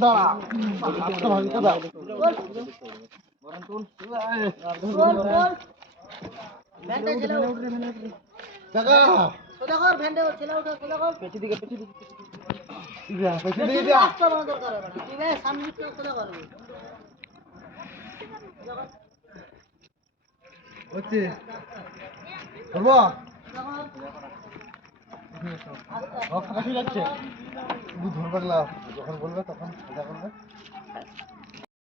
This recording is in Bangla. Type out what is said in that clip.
দাঁড়া আচ্ছা ভাই দাদা কাকা সোজা কর ভ্যান্ডে ছেলে উঠা সোজা কর পেছন দিকে যা পেছন দিকে যা রাস্তা বন্ধ কর বেটা তুই বে সামনে দিকে সোজা কর ওতে বলবো ও ফাঁকা যাচ্ছে তুমি ধরবে না যখন বলবে তখন সোজা করবে